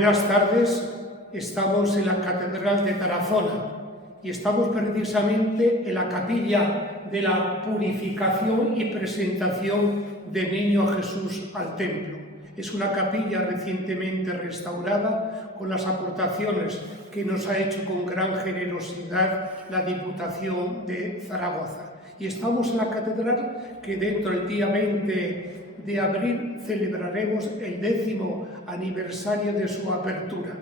Buenas tardes, estamos en la Catedral de Tarazona y estamos precisamente en la capilla de la purificación y presentación del Niño Jesús al templo. Es una capilla recientemente restaurada con las aportaciones que nos ha hecho con gran generosidad la Diputación de Zaragoza. Y estamos en la catedral que dentro del día 20 de abril celebraremos el 10º aniversario de su apertura.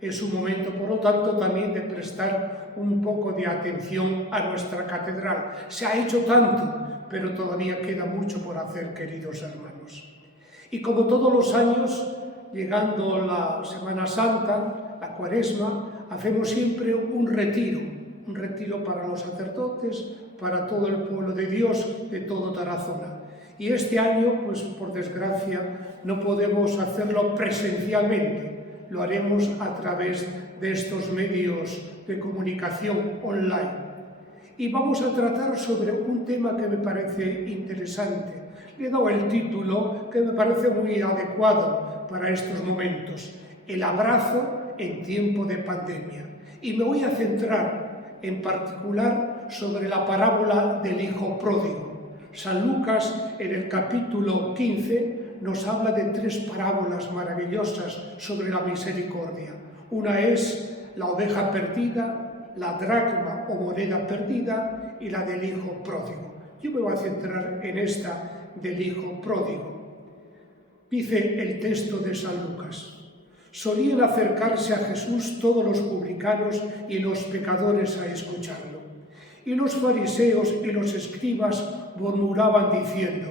Es un momento, por lo tanto, también de prestar un poco de atención a nuestra catedral. Se ha hecho tanto, pero todavía queda mucho por hacer, queridos hermanos. Y como todos los años, llegando la Semana Santa, la Cuaresma, hacemos siempre un retiro para los sacerdotes, para todo el pueblo de Dios, de todo Tarazona. Y este año, pues por desgracia, no podemos hacerlo presencialmente, lo haremos a través de estos medios de comunicación online. Y vamos a tratar sobre un tema que me parece interesante. Le he dado el título que me parece muy adecuado para estos momentos: el abrazo en tiempo de pandemia. Y me voy a centrar en particular sobre la parábola del hijo pródigo. San Lucas, en el capítulo 15, nos habla de 3 parábolas maravillosas sobre la misericordia. Una es la oveja perdida, la dracma o moneda perdida y la del hijo pródigo. Yo me voy a centrar en esta del hijo pródigo. Dice el texto de San Lucas: solían acercarse a Jesús todos los publicanos y los pecadores a escucharlo. Y los fariseos y los escribas murmuraban diciendo: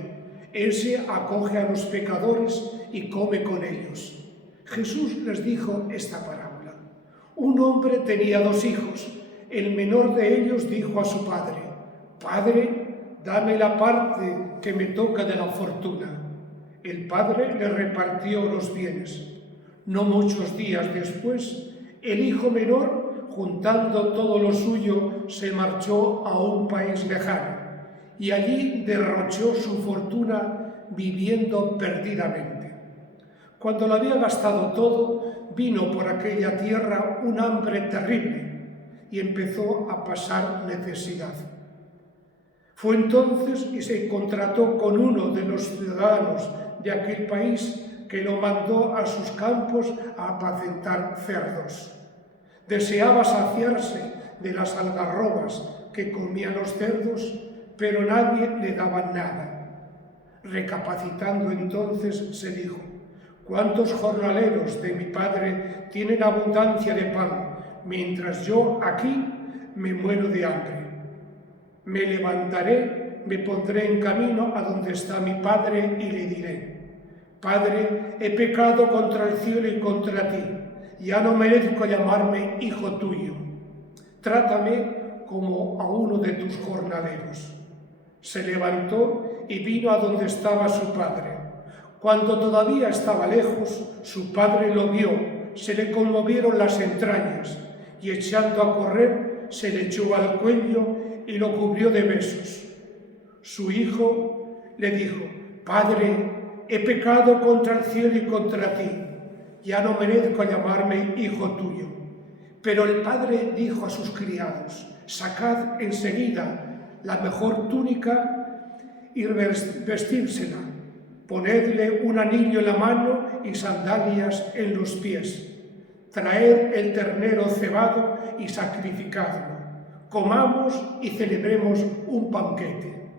«Ese acoge a los pecadores y come con ellos». Jesús les dijo esta parábola: un hombre tenía 2 hijos. El menor de ellos dijo a su padre: «Padre, dame la parte que me toca de la fortuna». El padre le repartió los bienes. No muchos días después, el hijo menor, juntando todo lo suyo, se marchó a un país lejano y allí derrochó su fortuna viviendo perdidamente. Cuando lo había gastado todo, vino por aquella tierra un hambre terrible y empezó a pasar necesidad. Fue entonces y se contrató con uno de los ciudadanos de aquel país, que lo mandó a sus campos a apacentar cerdos. Deseaba saciarse de las algarrobas que comían los cerdos, pero nadie le daba nada. Recapacitando entonces se dijo: «¿Cuántos jornaleros de mi padre tienen abundancia de pan, mientras yo aquí me muero de hambre? Me levantaré, me pondré en camino a donde está mi padre y le diré: Padre, he pecado contra el cielo y contra ti, ya no merezco llamarme hijo tuyo. Trátame como a uno de tus jornaleros». Se levantó y vino a donde estaba su padre. Cuando todavía estaba lejos, su padre lo vio, se le conmovieron las entrañas y, echando a correr, se le echó al cuello y lo cubrió de besos. Su hijo le dijo: «Padre, he pecado contra el cielo y contra ti, ya no merezco llamarme hijo tuyo». Pero el padre dijo a sus criados: «Sacad enseguida la mejor túnica y vestírsela, ponedle un anillo en la mano y sandalias en los pies, traed el ternero cebado y sacrificadlo, comamos y celebremos un banquete,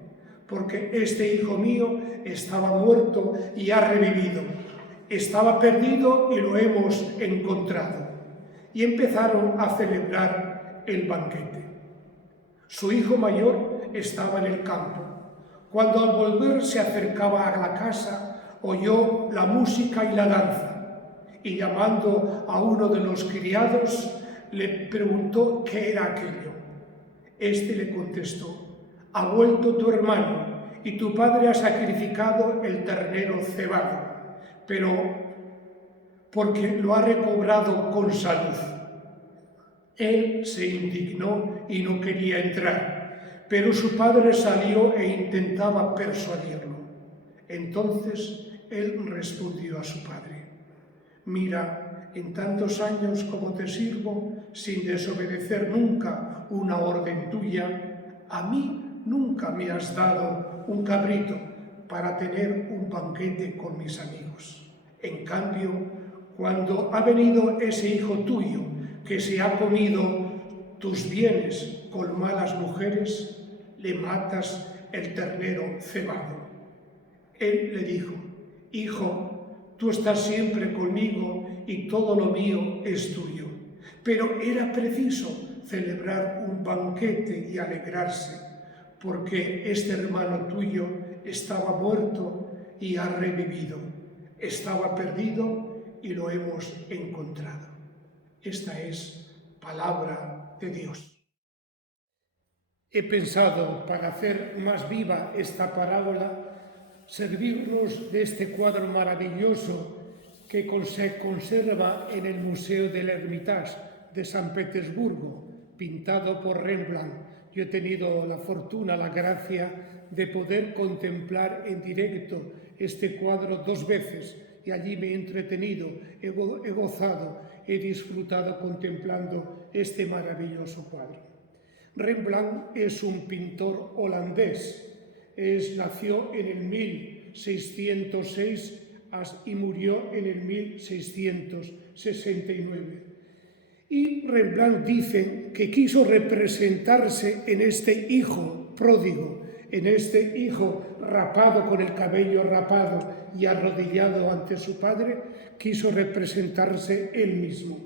porque este hijo mío estaba muerto y ha revivido, estaba perdido y lo hemos encontrado». Y empezaron a celebrar el banquete. Su hijo mayor estaba en el campo. Cuando al volver se acercaba a la casa, oyó la música y la danza, y llamando a uno de los criados, le preguntó qué era aquello. Este le contestó: «Ha vuelto tu hermano, y tu padre ha sacrificado el ternero cebado, pero porque lo ha recobrado con salud». Él se indignó y no quería entrar, pero su padre salió e intentaba persuadirlo. Entonces él respondió a su padre: «Mira, en tantos años como te sirvo, sin desobedecer nunca una orden tuya, a mí nunca me has dado un cabrito para tener un banquete con mis amigos. En cambio, cuando ha venido ese hijo tuyo que se ha comido tus bienes con malas mujeres, le matas el ternero cebado. Él le dijo: hijo, tú estás siempre conmigo y todo lo mío es tuyo. Pero era preciso celebrar un banquete y alegrarse, porque este hermano tuyo estaba muerto y ha revivido, estaba perdido y lo hemos encontrado. Esta es palabra de Dios. He pensado, para hacer más viva esta parábola, servirnos de este cuadro maravilloso que se conserva en el Museo del Hermitage de San Petersburgo, pintado por Rembrandt. Yo he tenido la fortuna, la gracia de poder contemplar en directo este cuadro 2 veces, y allí me he entretenido, he gozado, he disfrutado contemplando este maravilloso cuadro. Rembrandt es un pintor holandés, nació en el 1606 y murió en el 1669. Y Rembrandt dice que quiso representarse en este hijo pródigo, en este hijo rapado, con el cabello rapado y arrodillado ante su padre, quiso representarse él mismo.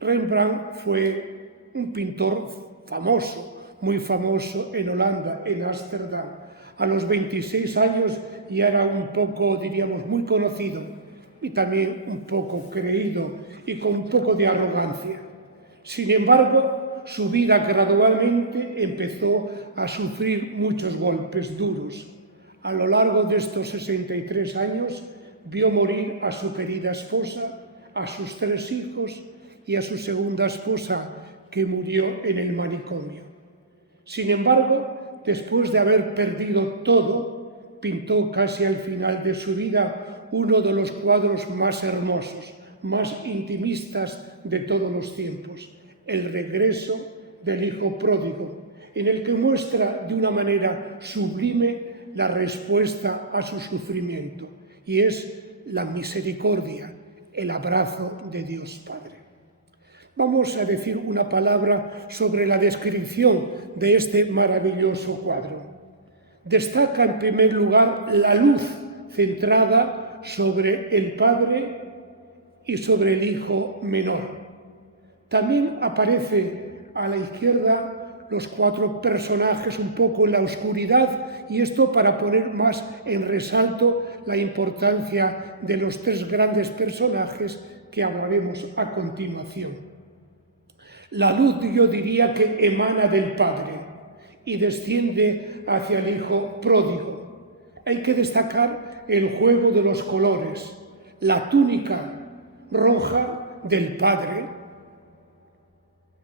Rembrandt fue un pintor famoso, muy famoso en Holanda, en Ámsterdam. A los 26 años ya era un poco, diríamos, muy conocido y también un poco creído y con un poco de arrogancia. Sin embargo, su vida gradualmente empezó a sufrir muchos golpes duros. A lo largo de estos 63 años vio morir a su querida esposa, a sus 3 hijos y a su segunda esposa, que murió en el manicomio. Sin embargo, después de haber perdido todo, pintó casi al final de su vida uno de los cuadros más hermosos, más intimistas de todos los tiempos, El regreso del hijo pródigo, en el que muestra de una manera sublime la respuesta a su sufrimiento, y es la misericordia, el abrazo de Dios Padre. Vamos a decir una palabra sobre la descripción de este maravilloso cuadro. Destaca en primer lugar la luz centrada sobre el Padre y sobre el Hijo menor. También aparece a la izquierda los 4 personajes un poco en la oscuridad, y esto para poner más en resalto la importancia de los 3 grandes personajes que hablaremos a continuación. La luz, yo diría, que emana del Padre y desciende hacia el Hijo pródigo. Hay que destacar el juego de los colores, la túnica roja del Padre,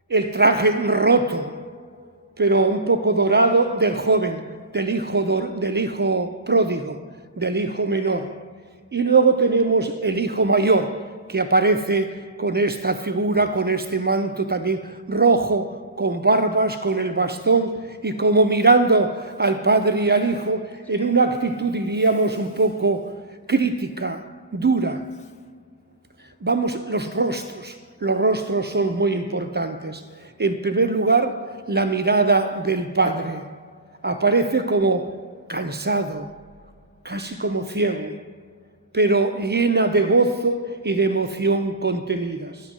el traje roto, pero un poco dorado, del joven, del hijo pródigo, del hijo menor. Y luego tenemos el hijo mayor, que aparece con esta figura, con este manto también rojo, con barbas, con el bastón, y como mirando al Padre y al Hijo en una actitud, diríamos, un poco crítica, dura. Vamos, los rostros son muy importantes. En primer lugar, la mirada del Padre. Aparece como cansado, casi como ciego, pero llena de gozo y de emoción contenidas.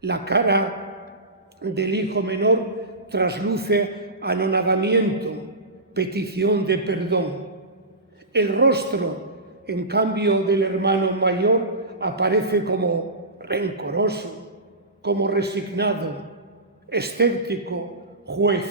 La cara del hijo menor trasluce anonadamiento, petición de perdón. El rostro, en cambio, del hermano mayor aparece como rencoroso, como resignado, escéptico, juez.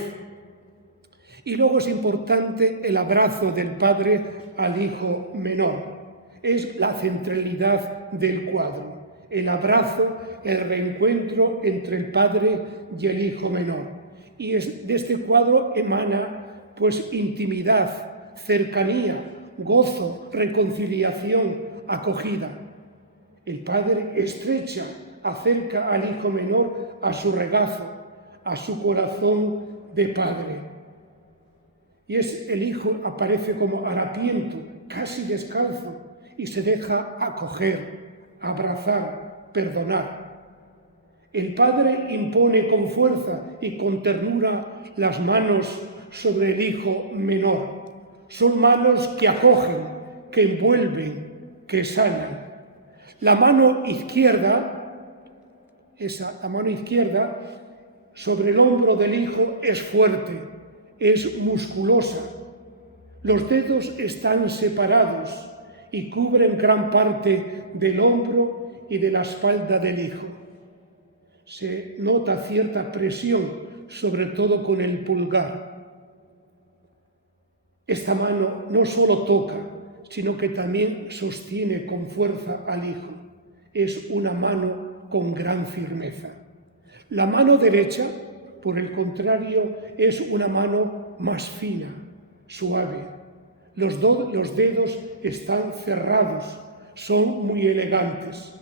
Y luego es importante el abrazo del padre al hijo menor. Es la centralidad del cuadro, el abrazo, el reencuentro entre el padre y el hijo menor. Y de este cuadro emana pues intimidad, cercanía, gozo, reconciliación, acogida. El padre estrecha, acerca al hijo menor a su regazo, a su corazón de padre. Y el hijo aparece como harapiento, casi descalzo, y se deja acoger, abrazar, perdonar. El padre impone con fuerza y con ternura las manos sobre el hijo menor. Son manos que acogen, que envuelven, que sanan. La mano izquierda, la mano izquierda sobre el hombro del hijo es fuerte, es musculosa. Los dedos están separados y cubren gran parte del hombro y de la espalda del hijo. Se nota cierta presión, sobre todo con el pulgar. Esta mano no solo toca, sino que también sostiene con fuerza al hijo. Es una mano con gran firmeza. La mano derecha, por el contrario, es una mano más fina, suave. Los dedos están cerrados, son muy elegantes.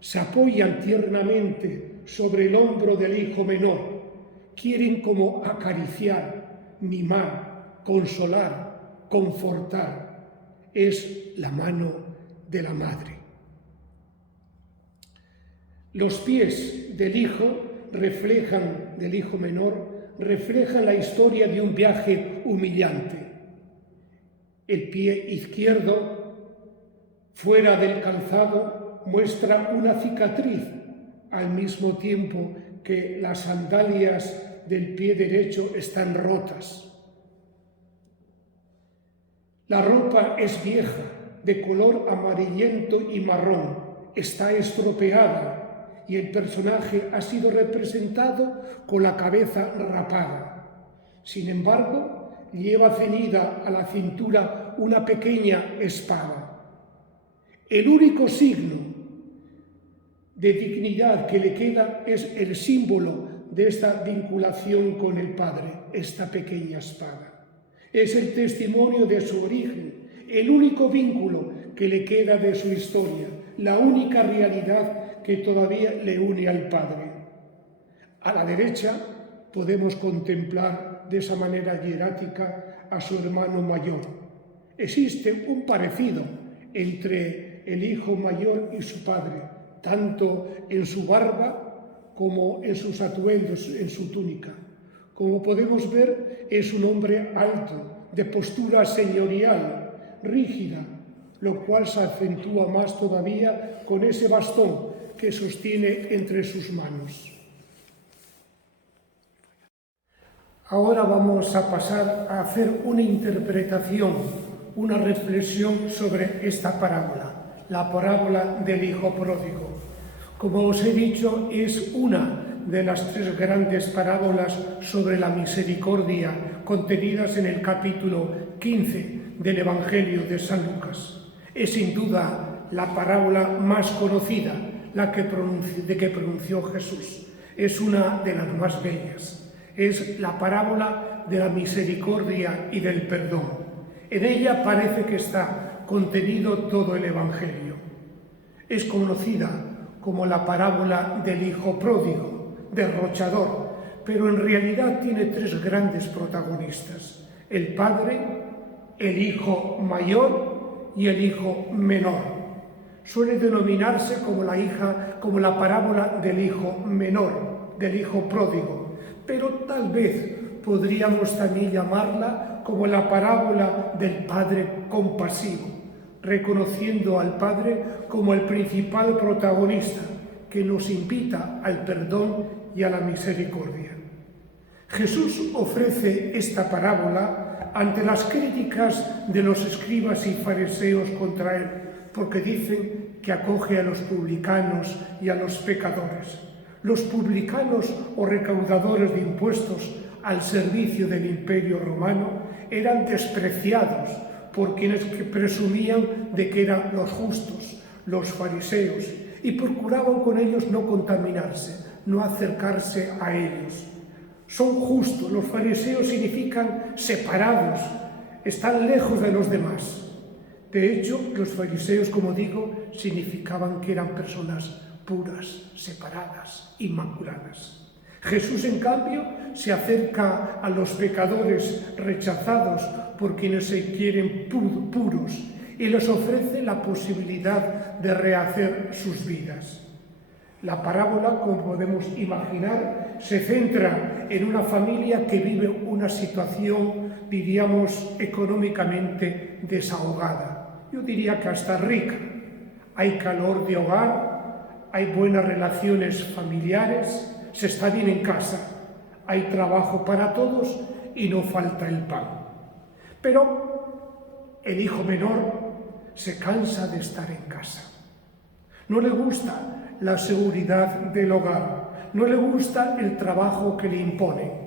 Se apoyan tiernamente sobre el hombro del hijo menor. Quieren como acariciar, mimar, consolar, confortar. Es la mano de la madre. Los pies del hijo menor, reflejan la historia de un viaje humillante. El pie izquierdo, fuera del calzado, muestra una cicatriz, al mismo tiempo que las sandalias del pie derecho están rotas. La ropa es vieja, de color amarillento y marrón, está estropeada y el personaje ha sido representado con la cabeza rapada. Sin embargo, lleva ceñida a la cintura una pequeña espada. El único signo de dignidad que le queda es el símbolo de esta vinculación con el Padre, esta pequeña espada. Es el testimonio de su origen, el único vínculo que le queda de su historia, la única realidad que todavía le une al Padre. A la derecha podemos contemplar de esa manera hierática a su hermano mayor. Existe un parecido entre el hijo mayor y su padre, tanto en su barba como en sus atuendos, en su túnica. Como podemos ver, es un hombre alto, de postura señorial, rígida, lo cual se acentúa más todavía con ese bastón que sostiene entre sus manos. Ahora vamos a pasar a hacer una interpretación, una reflexión sobre esta parábola, la parábola del hijo pródigo. Como os he dicho, es una de las tres grandes parábolas sobre la misericordia contenidas en el capítulo 15 del Evangelio de San Lucas. Es sin duda la parábola más conocida, la que pronunció Jesús. Es una de las más bellas. Es la parábola de la misericordia y del perdón. En ella parece que está contenido todo el Evangelio. Es conocida como la parábola del hijo pródigo, derrochador, pero en realidad tiene tres grandes protagonistas: el padre, el hijo mayor y el hijo menor. Suele denominarse como la parábola del hijo menor, del hijo pródigo, pero tal vez podríamos también llamarla como la parábola del padre compasivo, reconociendo al Padre como el principal protagonista que nos invita al perdón y a la misericordia. Jesús ofrece esta parábola ante las críticas de los escribas y fariseos contra él, porque dicen que acoge a los publicanos y a los pecadores. Los publicanos o recaudadores de impuestos al servicio del Imperio Romano eran despreciados por quienes presumían de que eran los justos, los fariseos, y procuraban con ellos no contaminarse, no acercarse a ellos. Son justos, los fariseos significan separados, están lejos de los demás. De hecho, los fariseos, como digo, significaban que eran personas puras, separadas, inmaculadas. Jesús, en cambio, se acerca a los pecadores rechazados por quienes se quieren puros y les ofrece la posibilidad de rehacer sus vidas. La parábola, como podemos imaginar, se centra en una familia que vive una situación, diríamos, económicamente desahogada. Yo diría que hasta rica. Hay calor de hogar, hay buenas relaciones familiares, se está bien en casa, hay trabajo para todos y no falta el pan. Pero el hijo menor se cansa de estar en casa. No le gusta la seguridad del hogar, no le gusta el trabajo que le impone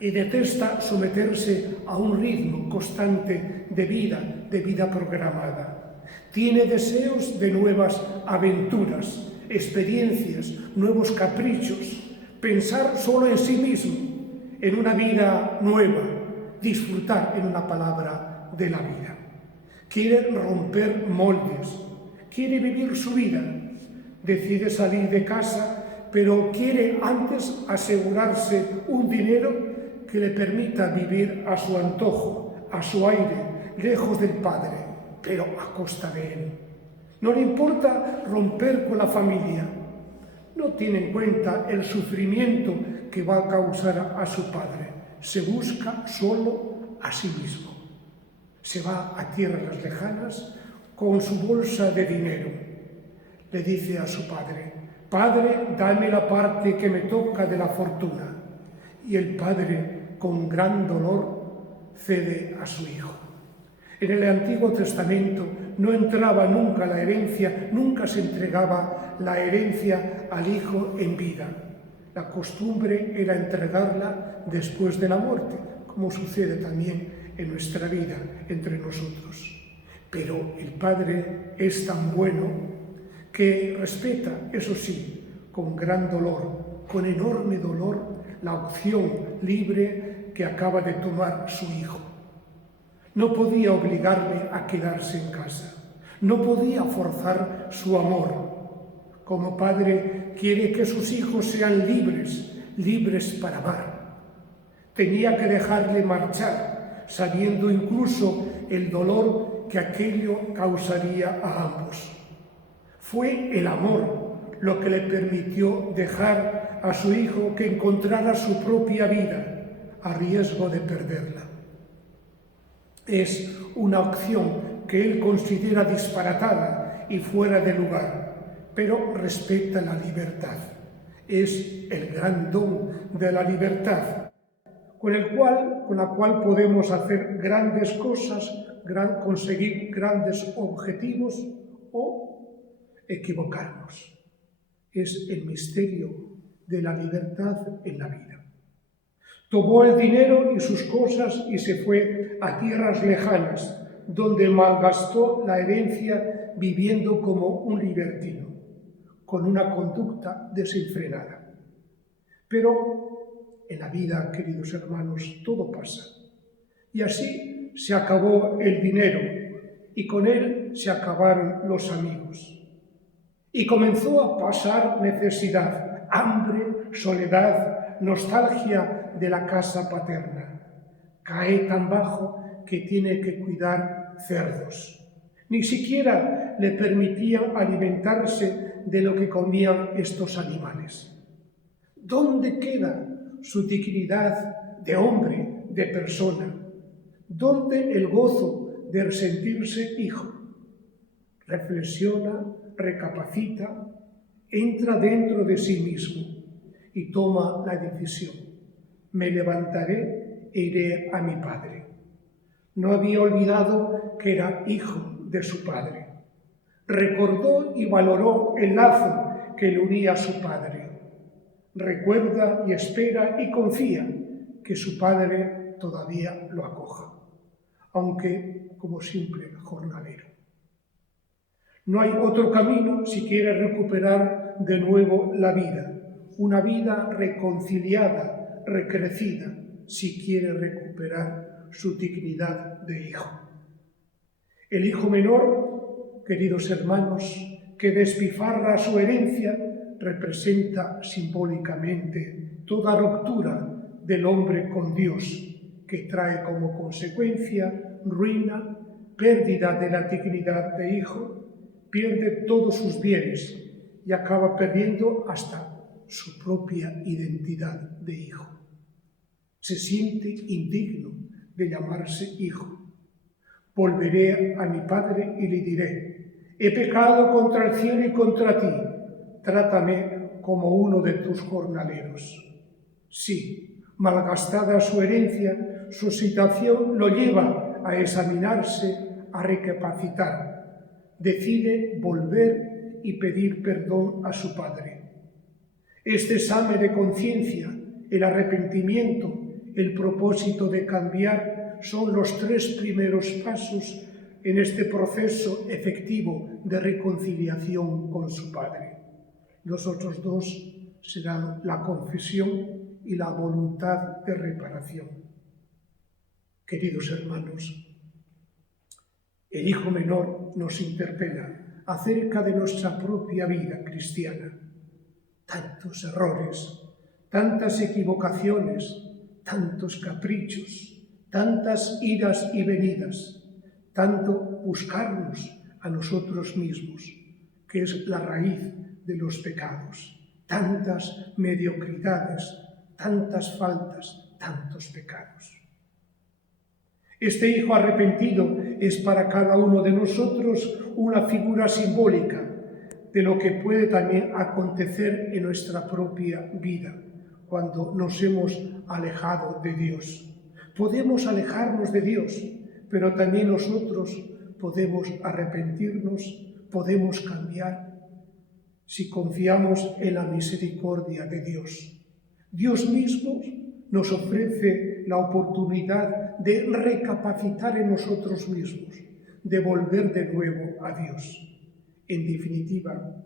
y detesta someterse a un ritmo constante de vida programada. Tiene deseos de nuevas aventuras, experiencias, nuevos caprichos, pensar solo en sí mismo, en una vida nueva, disfrutar, en una palabra, de la vida. Quiere romper moldes, quiere vivir su vida, decide salir de casa, pero quiere antes asegurarse un dinero que le permita vivir a su antojo, a su aire, lejos del padre, pero a costa de él. No le importa romper con la familia, no tiene en cuenta el sufrimiento que va a causar a su padre, se busca solo a sí mismo. Se va a tierras lejanas con su bolsa de dinero. Le dice a su padre: «Padre, dame la parte que me toca de la fortuna». Y el padre, con gran dolor, cede a su hijo. En el Antiguo Testamento no entraba nunca la herencia, nunca se entregaba la herencia al hijo en vida. La costumbre era entregarla después de la muerte, como sucede también en nuestra vida entre nosotros. Pero el Padre es tan bueno que respeta, eso sí, con gran dolor, con enorme dolor, la opción libre que acaba de tomar su hijo. No podía obligarle a quedarse en casa, no podía forzar su amor. Como padre quiere que sus hijos sean libres, libres para amar. Tenía que dejarle marchar, sabiendo incluso el dolor que aquello causaría a ambos. Fue el amor lo que le permitió dejar a su hijo que encontrara su propia vida a riesgo de perderla. Es una opción que él considera disparatada y fuera de lugar, pero respeta la libertad. Es el gran don de la libertad, con la cual podemos hacer grandes cosas, conseguir grandes objetivos o equivocarnos. Es el misterio de la libertad en la vida. Tomó el dinero y sus cosas y se fue a tierras lejanas, donde malgastó la herencia viviendo como un libertino, con una conducta desenfrenada. Pero en la vida, queridos hermanos, todo pasa. Y así se acabó el dinero y con él se acabaron los amigos. Y comenzó a pasar necesidad, hambre, soledad, nostalgia de la casa paterna. Cae tan bajo que tiene que cuidar cerdos. Ni siquiera le permitían alimentarse de lo que comían estos animales. ¿Dónde queda su dignidad de hombre, de persona? ¿Dónde el gozo de sentirse hijo? Reflexiona, recapacita, entra dentro de sí mismo y toma la decisión: me levantaré e iré a mi padre. No había olvidado que era hijo de su padre. Recordó y valoró el lazo que le unía a su padre. Recuerda y espera y confía que su padre todavía lo acoja, aunque como simple jornalero. No hay otro camino si quiere recuperar de nuevo la vida, una vida reconciliada, recrecida, si quiere recuperar su dignidad de hijo. El hijo menor, queridos hermanos, que despilfarra su herencia, representa simbólicamente toda ruptura del hombre con Dios, que trae como consecuencia ruina, pérdida de la dignidad de hijo, pierde todos sus bienes y acaba perdiendo hasta su propia identidad de hijo. Se siente indigno de llamarse hijo. Volveré a mi padre y le diré: he pecado contra el cielo y contra ti, trátame como uno de tus jornaleros. Sí, malgastada su herencia, su situación lo lleva a examinarse, a recapacitar. Decide volver y pedir perdón a su padre. Este examen de conciencia, el arrepentimiento, el propósito de cambiar son los 3 primeros pasos en este proceso efectivo de reconciliación con su Padre. Los otros 2 serán la confesión y la voluntad de reparación. Queridos hermanos, el hijo menor nos interpela acerca de nuestra propia vida cristiana. Tantos errores, tantas equivocaciones, tantos caprichos, tantas idas y venidas, tanto buscarnos a nosotros mismos, que es la raíz de los pecados, tantas mediocridades, tantas faltas, tantos pecados. Este hijo arrepentido es para cada uno de nosotros una figura simbólica de lo que puede también acontecer en nuestra propia vida cuando nos hemos alejado de Dios. Podemos alejarnos de Dios, pero también nosotros podemos arrepentirnos, podemos cambiar si confiamos en la misericordia de Dios. Dios mismo nos ofrece la oportunidad de recapacitar en nosotros mismos, de volver de nuevo a Dios. En definitiva,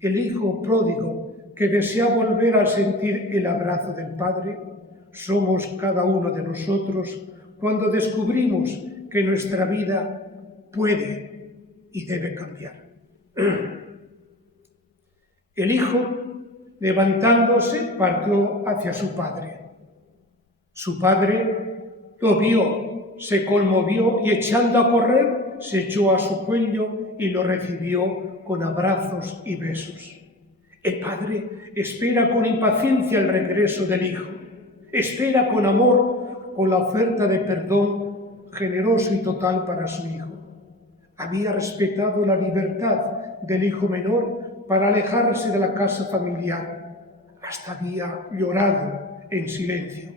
el hijo pródigo que desea volver a sentir el abrazo del Padre, somos cada uno de nosotros cuando descubrimos que nuestra vida puede y debe cambiar. El hijo, levantándose, partió hacia su padre. Su padre lo vio, se conmovió y echando a correr, se echó a su cuello y lo recibió con abrazos y besos. El padre espera con impaciencia el regreso del hijo, espera con amor, con la oferta de perdón generoso y total para su hijo. Había respetado la libertad del hijo menor para alejarse de la casa familiar. Hasta había llorado en silencio,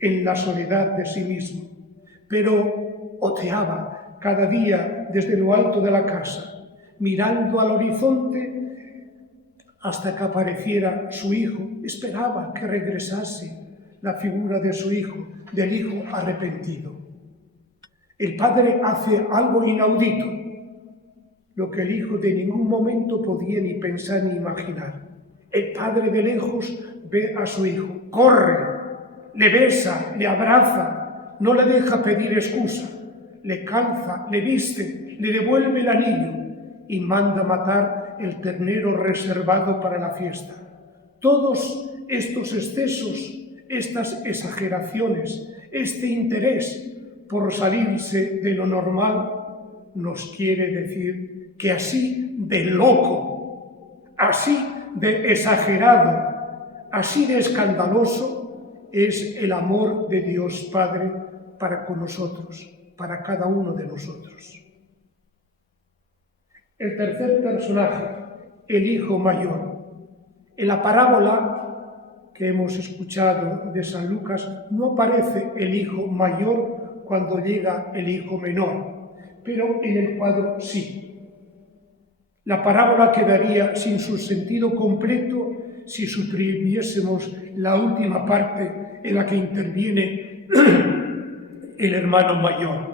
en la soledad de sí mismo, pero oteaba cada día desde lo alto de la casa, mirando al horizonte hasta que apareciera su hijo. Esperaba que regresase la figura de su hijo, del hijo arrepentido. El padre hace algo inaudito, lo que el hijo de ningún momento podía ni pensar ni imaginar. El padre de lejos ve a su hijo, corre, le besa, le abraza, no le deja pedir excusa, le calza, le viste, le devuelve el anillo y manda matar el ternero reservado para la fiesta. Todos estos excesos, estas exageraciones, este interés por salirse de lo normal, nos quiere decir que así de loco, así de exagerado, así de escandaloso es el amor de Dios Padre para con nosotros, para cada uno de nosotros. El tercer personaje, el hijo mayor. En la parábola que hemos escuchado de San Lucas no aparece el hijo mayor cuando llega el hijo menor, pero en el cuadro sí. La parábola quedaría sin su sentido completo si suprimiésemos la última parte en la que interviene el hermano mayor.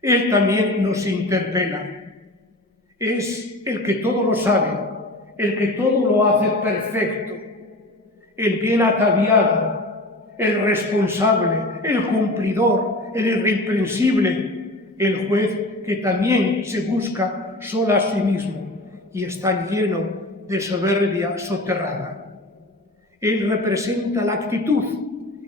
Él también nos interpela. Es el que todo lo sabe, el que todo lo hace perfecto, el bien ataviado, el responsable, el cumplidor, el irreprensible, el juez que también se busca solo a sí mismo y está lleno de soberbia soterrada. Él representa la actitud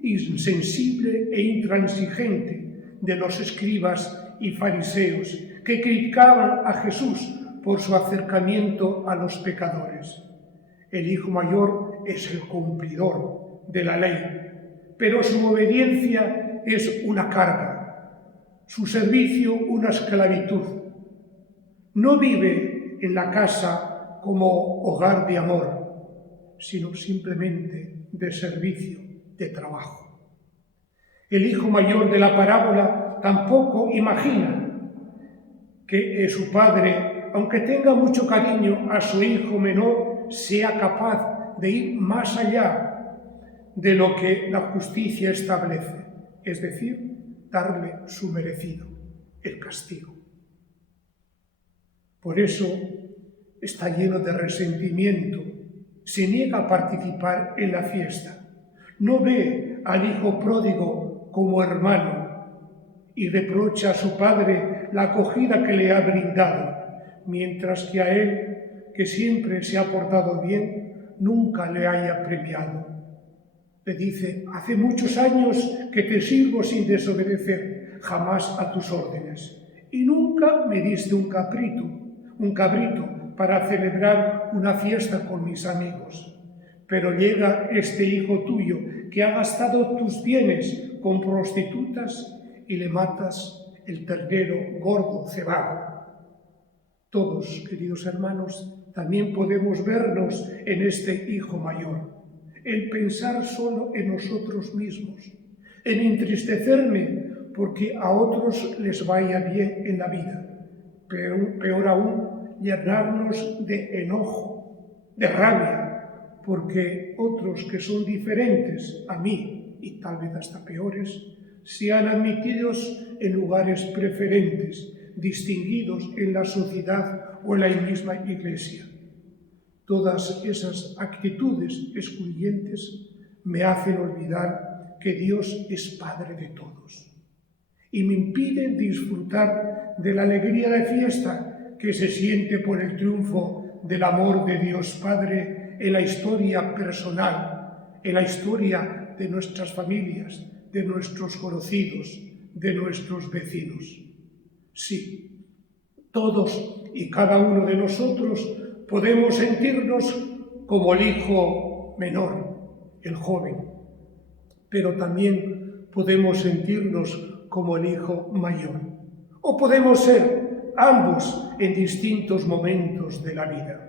insensible e intransigente de los escribas y fariseos que criticaban a Jesús por su acercamiento a los pecadores. El hijo mayor es el cumplidor de la ley, pero su obediencia es una carga, su servicio una esclavitud. No vive en la casa como hogar de amor, sino simplemente de servicio, de trabajo. El hijo mayor de la parábola tampoco imagina que su padre, aunque tenga mucho cariño a su hijo menor, sea capaz de ir más allá de lo que la justicia establece, es decir, darle su merecido, el castigo. Por eso está lleno de resentimiento, se niega a participar en la fiesta, no ve al hijo pródigo como hermano y reprocha a su padre la acogida que le ha brindado, mientras que a él, que siempre se ha portado bien, nunca le haya premiado. Le dice: hace muchos años que te sirvo sin desobedecer jamás a tus órdenes, y nunca me diste un cabrito para celebrar una fiesta con mis amigos. Pero llega este hijo tuyo que ha gastado tus bienes con prostitutas y le matas el ternero gordo cebado. Todos, queridos hermanos, también podemos vernos en este hijo mayor, en pensar solo en nosotros mismos, en entristecerme porque a otros les vaya bien en la vida, pero peor aún, llenarnos de enojo, de rabia, porque otros que son diferentes a mí, y tal vez hasta peores, sean admitidos en lugares preferentes, distinguidos en la sociedad o en la misma Iglesia. Todas esas actitudes excluyentes me hacen olvidar que Dios es Padre de todos y me impiden disfrutar de la alegría de fiesta que se siente por el triunfo del amor de Dios Padre en la historia personal, en la historia de nuestras familias, de nuestros conocidos, de nuestros vecinos. Sí, todos y cada uno de nosotros podemos sentirnos como el hijo menor, el joven, pero también podemos sentirnos como el hijo mayor, o podemos ser ambos en distintos momentos de la vida.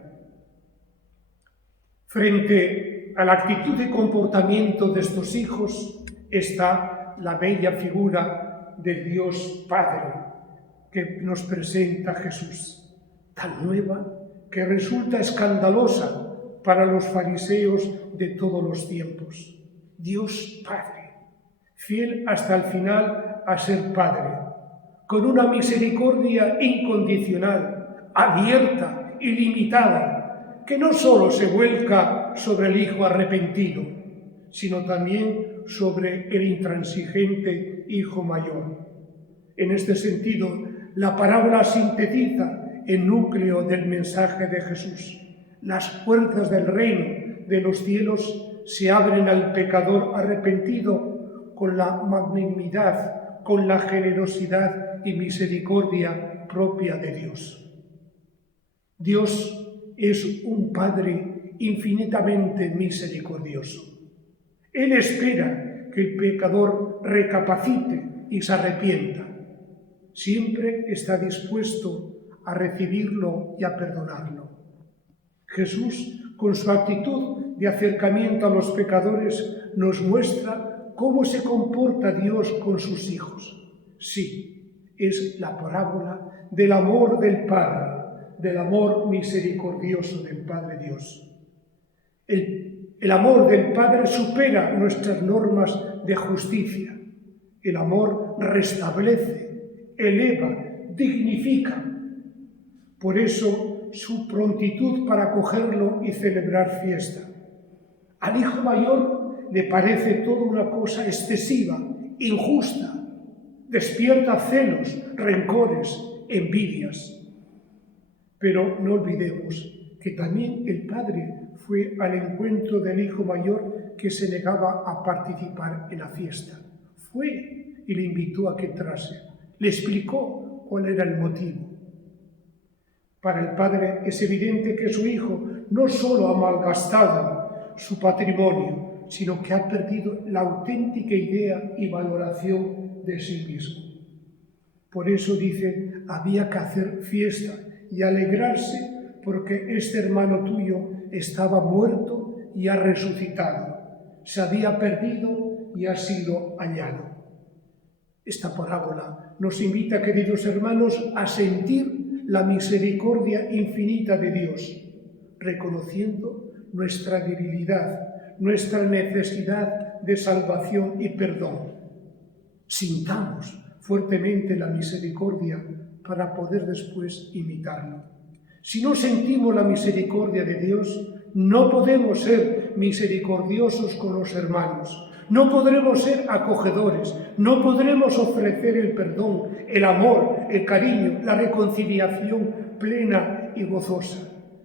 Frente a la actitud y comportamiento de estos hijos está la bella figura del Dios Padre que nos presenta Jesús, tan nueva que resulta escandalosa para los fariseos de todos los tiempos. Dios Padre, fiel hasta el final a ser Padre, con una misericordia incondicional, abierta, ilimitada, que no solo se vuelca sobre el Hijo arrepentido, sino también sobre el intransigente Hijo mayor. En este sentido, la parábola sintetiza el núcleo del mensaje de Jesús. Las puertas del reino de los cielos se abren al pecador arrepentido con la magnanimidad, con la generosidad y misericordia propia de Dios. Dios es un Padre infinitamente misericordioso. Él espera que el pecador recapacite y se arrepienta. Siempre está dispuesto a recibirlo y a perdonarlo. Jesús, con su actitud de acercamiento a los pecadores, nos muestra cómo se comporta Dios con sus hijos. Sí, es la parábola del amor del Padre, del amor misericordioso del Padre Dios. El amor del Padre supera nuestras normas de justicia. El amor restablece, eleva, dignifica. Por eso, su prontitud para acogerlo y celebrar fiesta. Al hijo mayor le parece toda una cosa excesiva, injusta. Despierta celos, rencores envidias. Pero no olvidemos que también el padre fue al encuentro del hijo mayor que se negaba a participar en la fiesta. Fue y le invitó a que entrase. Le explicó cuál era el motivo. Para el padre es evidente que su hijo no solo ha malgastado su patrimonio, sino que ha perdido la auténtica idea y valoración de sí mismo. Por eso dice, había que hacer fiesta y alegrarse porque este hermano tuyo estaba muerto y ha resucitado, se había perdido y ha sido hallado. Esta parábola nos invita, queridos hermanos, a sentir la misericordia infinita de Dios, reconociendo nuestra debilidad, nuestra necesidad de salvación y perdón. Sintamos fuertemente la misericordia para poder después imitarlo. Si no sentimos la misericordia de Dios, no podemos ser misericordiosos con los hermanos, no podremos ser acogedores, no podremos ofrecer el perdón, el amor, el cariño, la reconciliación plena y gozosa,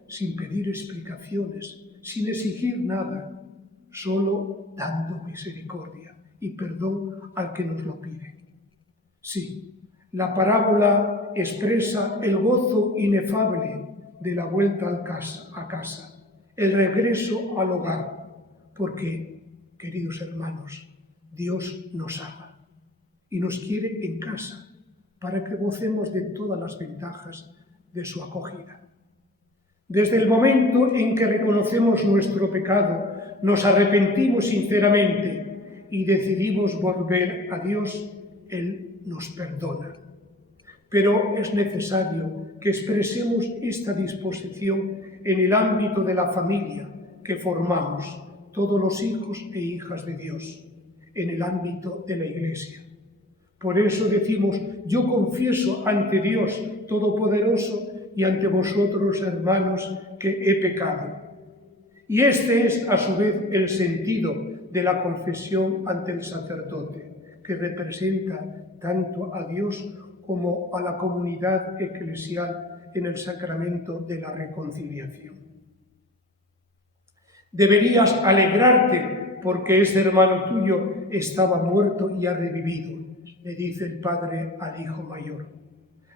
sin pedir explicaciones, sin exigir nada, solo dando misericordia y perdón al que nos lo pide. Sí, la parábola expresa el gozo inefable de la vuelta a casa, el regreso al hogar, porque, queridos hermanos, Dios nos ama y nos quiere en casa para que gocemos de todas las ventajas de su acogida. Desde el momento en que reconocemos nuestro pecado, nos arrepentimos sinceramente y decidimos volver a Dios, Él nos perdona. Pero es necesario que expresemos esta disposición en el ámbito de la familia que formamos, todos los hijos e hijas de Dios, en el ámbito de la Iglesia. Por eso decimos, yo confieso ante Dios Todopoderoso y ante vosotros, hermanos, que he pecado. Y este es, a su vez, el sentido de la confesión ante el sacerdote, que representa tanto a Dios como a la comunidad eclesial en el sacramento de la reconciliación. Deberías alegrarte porque ese hermano tuyo estaba muerto y ha revivido, le dice el padre al hijo mayor.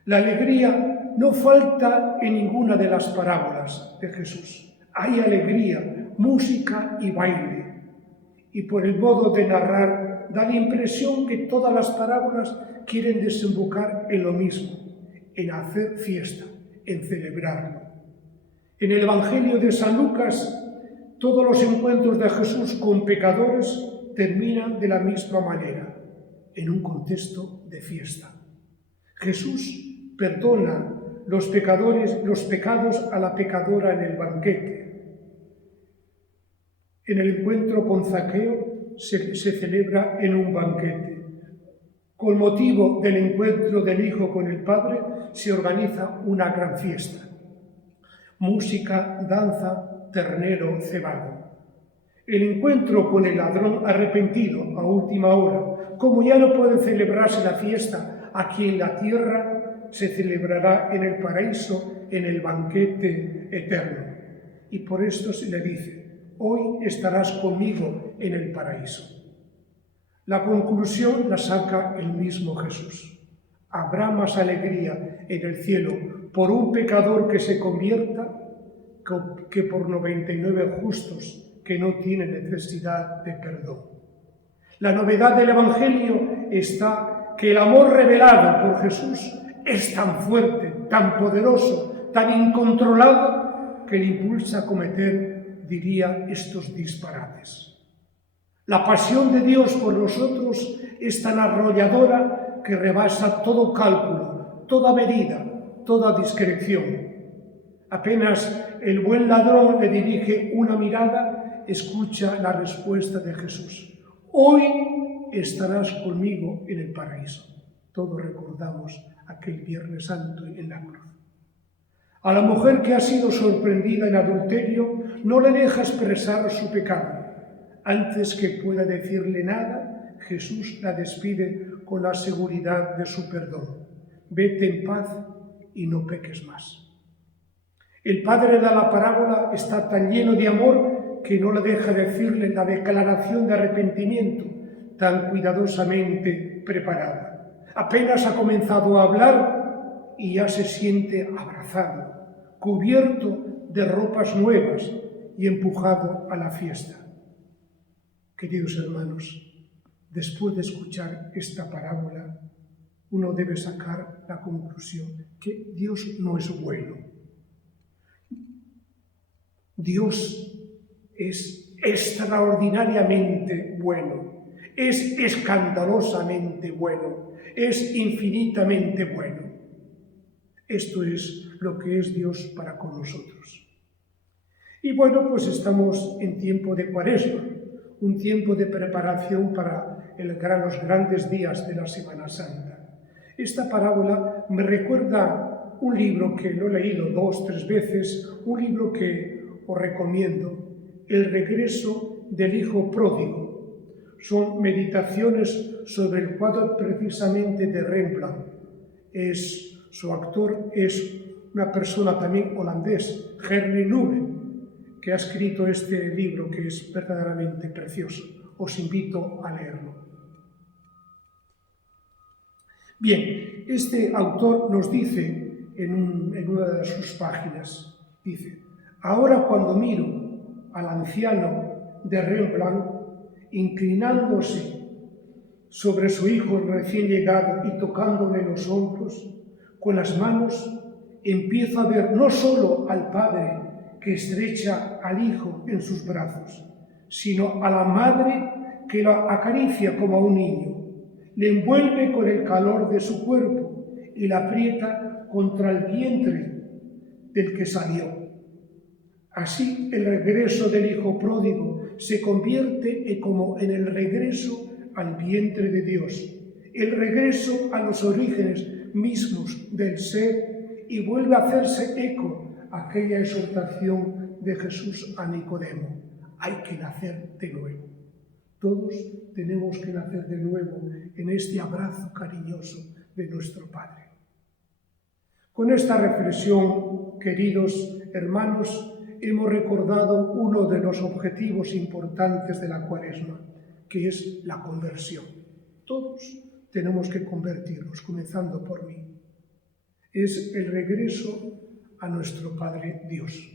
La alegría no falta en ninguna de las parábolas de Jesús. Hay alegría, música y baile. Y por el modo de narrar, da la impresión que todas las parábolas quieren desembocar en lo mismo, en hacer fiesta, en celebrarlo. En el Evangelio de San Lucas, todos los encuentros de Jesús con pecadores terminan de la misma manera, en un contexto de fiesta. Jesús perdona los pecados a la pecadora en el banquete. En el encuentro con Zaqueo se celebra en un banquete. Con motivo del encuentro del Hijo con el Padre se organiza una gran fiesta. Música, danza, ternero cebado. El encuentro con el ladrón arrepentido a última hora, como ya no puede celebrarse la fiesta aquí en la tierra, se celebrará en el paraíso, en el banquete eterno. Y por esto se le dice, hoy estarás conmigo en el paraíso. La conclusión la saca el mismo Jesús. Habrá más alegría en el cielo por un pecador que se convierta que por 99 justos que no tienen necesidad de perdón. La novedad del Evangelio está que el amor revelado por Jesús es tan fuerte, tan poderoso, tan incontrolado, que le impulsa a cometer, diría, estos disparates. La pasión de Dios por nosotros es tan arrolladora que rebasa todo cálculo, toda medida, toda discreción. Apenas el buen ladrón le dirige una mirada, escucha la respuesta de Jesús. Hoy estarás conmigo en el paraíso. Todos recordamos aquel Viernes Santo en la cruz. A la mujer que ha sido sorprendida en adulterio no le deja expresar su pecado. Antes que pueda decirle nada, Jesús la despide con la seguridad de su perdón. Vete en paz y no peques más. El padre de la parábola está tan lleno de amor que no le deja decirle la declaración de arrepentimiento tan cuidadosamente preparada. Apenas ha comenzado a hablar y ya se siente abrazado, cubierto de ropas nuevas y empujado a la fiesta. Queridos hermanos, después de escuchar esta parábola, uno debe sacar la conclusión que Dios no es bueno. Dios es extraordinariamente bueno, es escandalosamente bueno, es infinitamente bueno. Esto es lo que es Dios para con nosotros. Y bueno, pues estamos en tiempo de Cuaresma, un tiempo de preparación para los grandes días de la Semana Santa. Esta parábola me recuerda un libro que lo he leído 2 o 3 veces, un libro que os recomiendo, El regreso del hijo pródigo. Son meditaciones sobre el cuadro precisamente de Rembrandt. Su autor es una persona también holandés, Henry Nouwen, que ha escrito este libro que es verdaderamente precioso. Os invito a leerlo. Bien, este autor nos dice en una de sus páginas, dice: ahora cuando miro al anciano de Rembrandt inclinándose sobre su hijo recién llegado y tocándole los hombros con las manos, empiezo a ver no solo al padre que estrecha al hijo en sus brazos, sino a la madre que lo acaricia como a un niño, le envuelve con el calor de su cuerpo y la aprieta contra el vientre del que salió. Así el regreso del hijo pródigo se convierte como en el regreso al vientre de Dios, el regreso a los orígenes mismos del ser, y vuelve a hacerse eco aquella exhortación de Jesús a Nicodemo: hay que nacer de nuevo. Todos tenemos que nacer de nuevo en este abrazo cariñoso de nuestro Padre. Con esta reflexión, queridos hermanos, hemos recordado uno de los objetivos importantes de la Cuaresma, que es la conversión. Todos tenemos que convertirnos, comenzando por mí. Es el regreso a nuestro Padre Dios.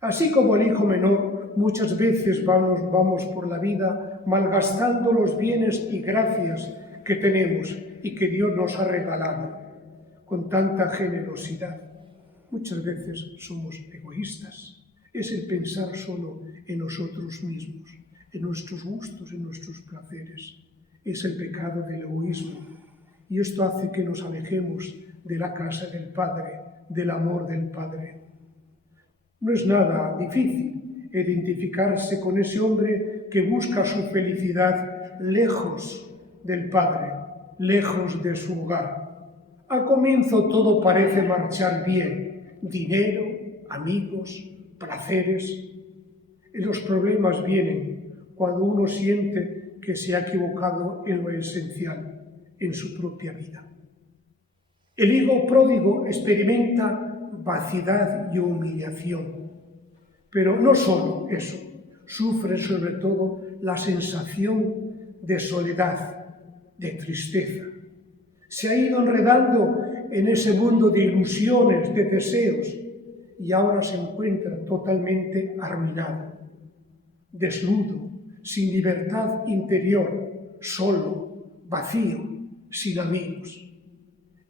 Así como el hijo menor, muchas veces vamos por la vida malgastando los bienes y gracias que tenemos y que Dios nos ha regalado con tanta generosidad. Muchas veces somos egoístas. Es el pensar solo en nosotros mismos, en nuestros gustos, en nuestros placeres. Es el pecado del egoísmo. Y esto hace que nos alejemos de la casa del Padre, del amor del Padre. No es nada difícil identificarse con ese hombre que busca su felicidad lejos del Padre, lejos de su hogar. Al comienzo todo parece marchar bien: dinero, amigos, placeres. Los problemas vienen cuando uno siente que se ha equivocado en lo esencial, en su propia vida. El hijo pródigo experimenta vaciedad y humillación, pero no solo eso, sufre sobre todo la sensación de soledad, de tristeza. Se ha ido enredando en ese mundo de ilusiones, de deseos, y ahora se encuentra totalmente arruinado, desnudo, sin libertad interior, solo, vacío, sin amigos.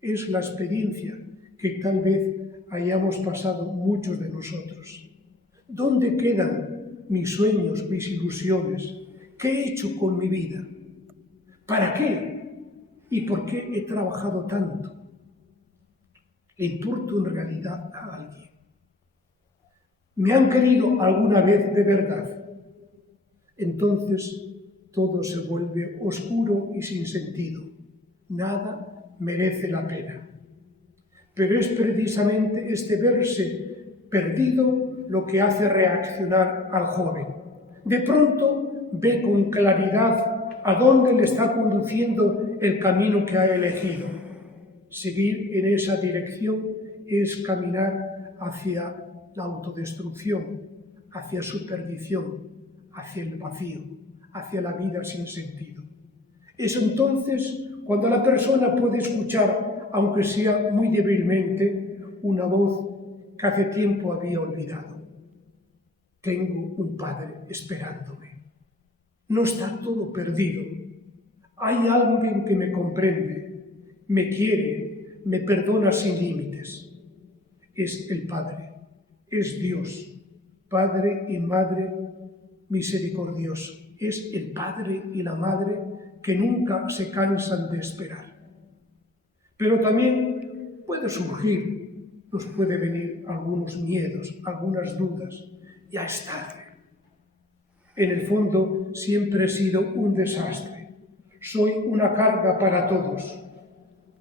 Es la experiencia que tal vez hayamos pasado muchos de nosotros. ¿Dónde quedan mis sueños, mis ilusiones? ¿Qué he hecho con mi vida? ¿Para qué? ¿Y por qué he trabajado tanto? ¿Le importo en realidad a alguien? ¿Me han querido alguna vez de verdad? Entonces todo se vuelve oscuro y sin sentido. Nada merece la pena. Pero es precisamente este verse perdido lo que hace reaccionar al joven. De pronto ve con claridad a dónde le está conduciendo el camino que ha elegido. Seguir en esa dirección es caminar hacia la autodestrucción, hacia su perdición, hacia el vacío, hacia la vida sin sentido. Es entonces cuando la persona puede escuchar, aunque sea muy débilmente, una voz que hace tiempo había olvidado. Tengo un Padre esperándome. No está todo perdido. Hay alguien que me comprende, me quiere, me perdona sin límites. Es el Padre, es Dios, Padre y Madre misericordioso. Es el Padre y la Madre que nunca se cansan de esperar. Pero también puede surgir, nos puede venir algunos miedos, algunas dudas. Ya es tarde. En el fondo siempre he sido un desastre. Soy una carga para todos.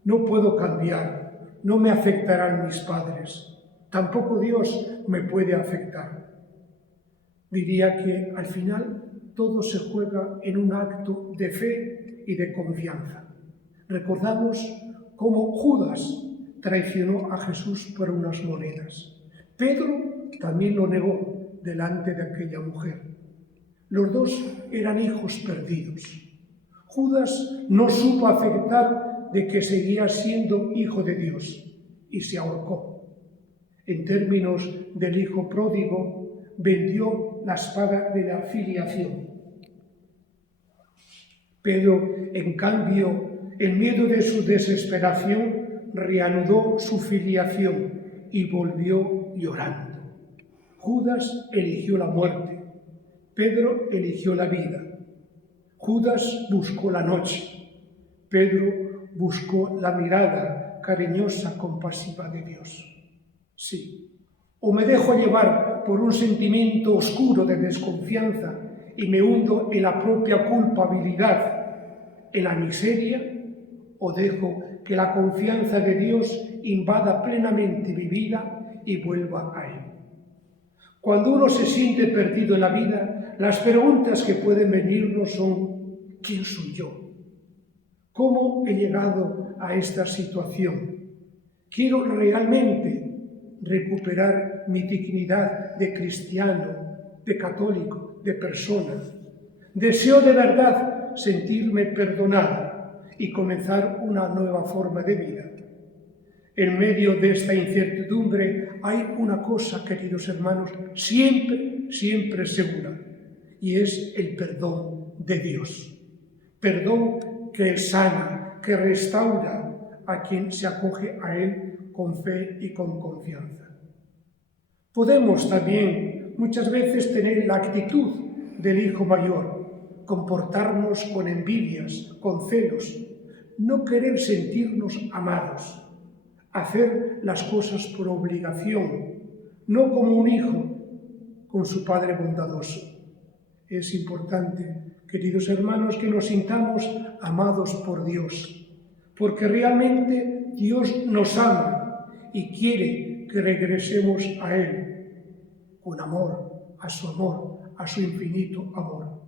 No puedo cambiar, no me afectarán mis padres. Tampoco Dios me puede afectar. Diría que al final todo se juega en un acto de fe y de confianza. Recordamos cómo Judas traicionó a Jesús por unas monedas. Pedro también lo negó delante de aquella mujer. Los dos eran hijos perdidos. Judas no supo aceptar de que seguía siendo hijo de Dios y se ahorcó. En términos del hijo pródigo, vendió la espada de la filiación. Pedro, en cambio, en medio de su desesperación, reanudó su filiación y volvió llorando. Judas eligió la muerte, Pedro eligió la vida. Judas buscó la noche, Pedro buscó la mirada cariñosa, compasiva de Dios. Sí, o me dejo llevar por un sentimiento oscuro de desconfianza y me hundo en la propia culpabilidad, en la miseria, o dejo que la confianza de Dios invada plenamente mi vida y vuelva a Él. Cuando uno se siente perdido en la vida, las preguntas que pueden venirnos son: ¿quién soy yo? ¿Cómo he llegado a esta situación? ¿Quiero realmente recuperar mi dignidad de cristiano, de católico, de persona? ¿Deseo de verdad sentirme perdonado y comenzar una nueva forma de vida? En medio de esta incertidumbre hay una cosa, queridos hermanos, siempre segura, y es el perdón de Dios. Perdón que sana, que restaura a quien se acoge a Él con fe y con confianza. Podemos también muchas veces tener la actitud del hijo mayor, comportarnos con envidias, con celos, no querer sentirnos amados, hacer las cosas por obligación, no como un hijo con su padre bondadoso. Es importante, queridos hermanos, que nos sintamos amados por Dios, porque realmente Dios nos ama y quiere que regresemos a Él con amor, a su infinito amor.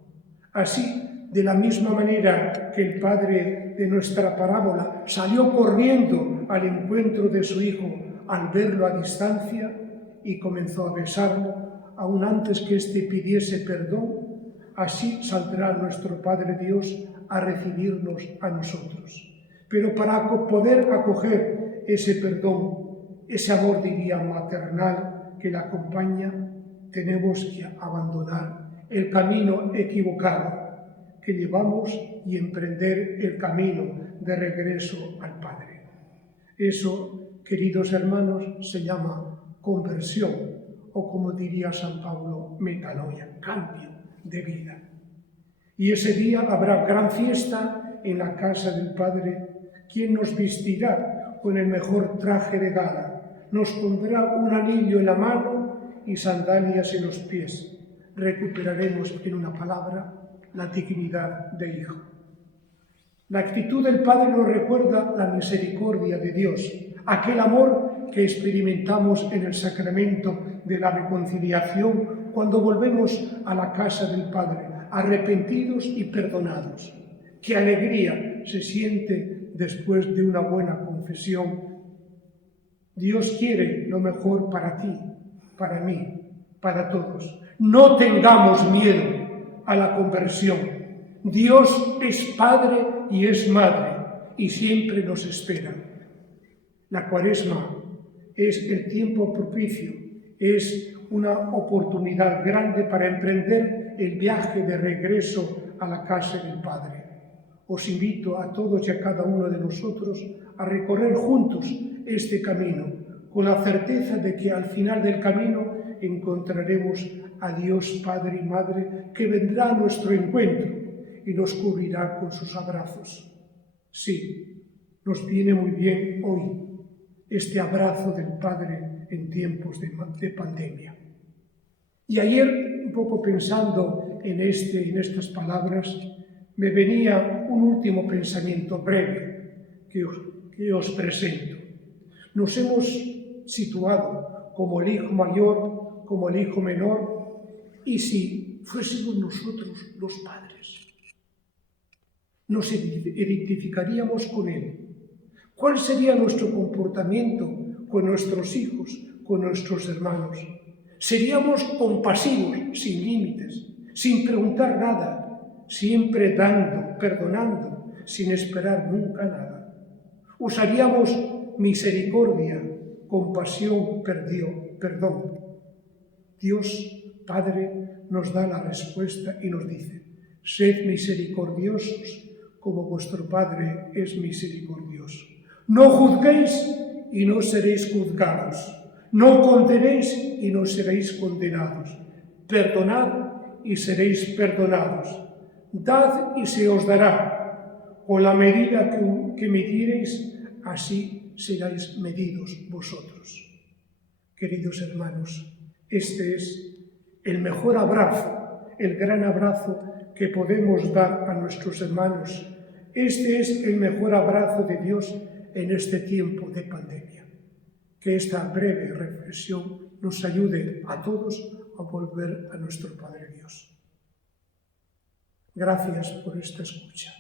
Así, de la misma manera que el padre de nuestra parábola salió corriendo al encuentro de su hijo al verlo a distancia y comenzó a besarlo, aún antes que éste pidiese perdón, así saldrá nuestro Padre Dios a recibirnos a nosotros. Pero para poder acoger ese perdón, ese amor, diría, maternal que la acompaña, tenemos que abandonar el camino equivocado que llevamos y emprender el camino de regreso al Padre. Eso, queridos hermanos, se llama conversión, o como diría San Pablo, metanoia, cambio de vida. Y ese día habrá gran fiesta en la casa del Padre, quien nos vestirá con el mejor traje de gala, nos pondrá un anillo en la mano y sandalias en los pies. Recuperaremos, en una palabra, la dignidad de hijo. La actitud del Padre nos recuerda la misericordia de Dios, aquel amor que experimentamos en el sacramento de la reconciliación cuando volvemos a la casa del Padre, arrepentidos y perdonados. ¡Qué alegría se siente después de una buena confesión! Dios quiere lo mejor para ti, para mí, para todos. No tengamos miedo a la conversión. Dios es Padre y es Madre y siempre nos espera. La Cuaresma es el tiempo propicio, es una oportunidad grande para emprender el viaje de regreso a la casa del Padre. Os invito a todos y a cada uno de nosotros a recorrer juntos este camino, con la certeza de que al final del camino encontraremos a Dios Padre y Madre, que vendrá a nuestro encuentro y nos cubrirá con sus abrazos. Sí, nos viene muy bien hoy este abrazo del Padre en tiempos de pandemia. Y ayer, un poco pensando en estas palabras, me venía un último pensamiento breve que os presento. Nos hemos situado como el hijo mayor, como el hijo menor, y si fuésemos nosotros los padres, nos identificaríamos con él. ¿Cuál sería nuestro comportamiento con nuestros hijos, con nuestros hermanos? Seríamos compasivos, sin límites, sin preguntar nada, siempre dando, perdonando, sin esperar nunca nada. Usaríamos misericordia, compasión, perdón. Dios Padre nos da la respuesta y nos dice: sed misericordiosos como vuestro Padre es misericordioso. No juzguéis y no seréis juzgados. No condenéis y no seréis condenados. Perdonad y seréis perdonados. Dad y se os dará. Con la medida que midiereis, así seréis medidos vosotros. Queridos hermanos, este es el mejor abrazo, el gran abrazo que podemos dar a nuestros hermanos. Este es el mejor abrazo de Dios en este tiempo de pandemia. Que esta breve reflexión nos ayude a todos a volver a nuestro Padre Dios. Gracias por esta escucha.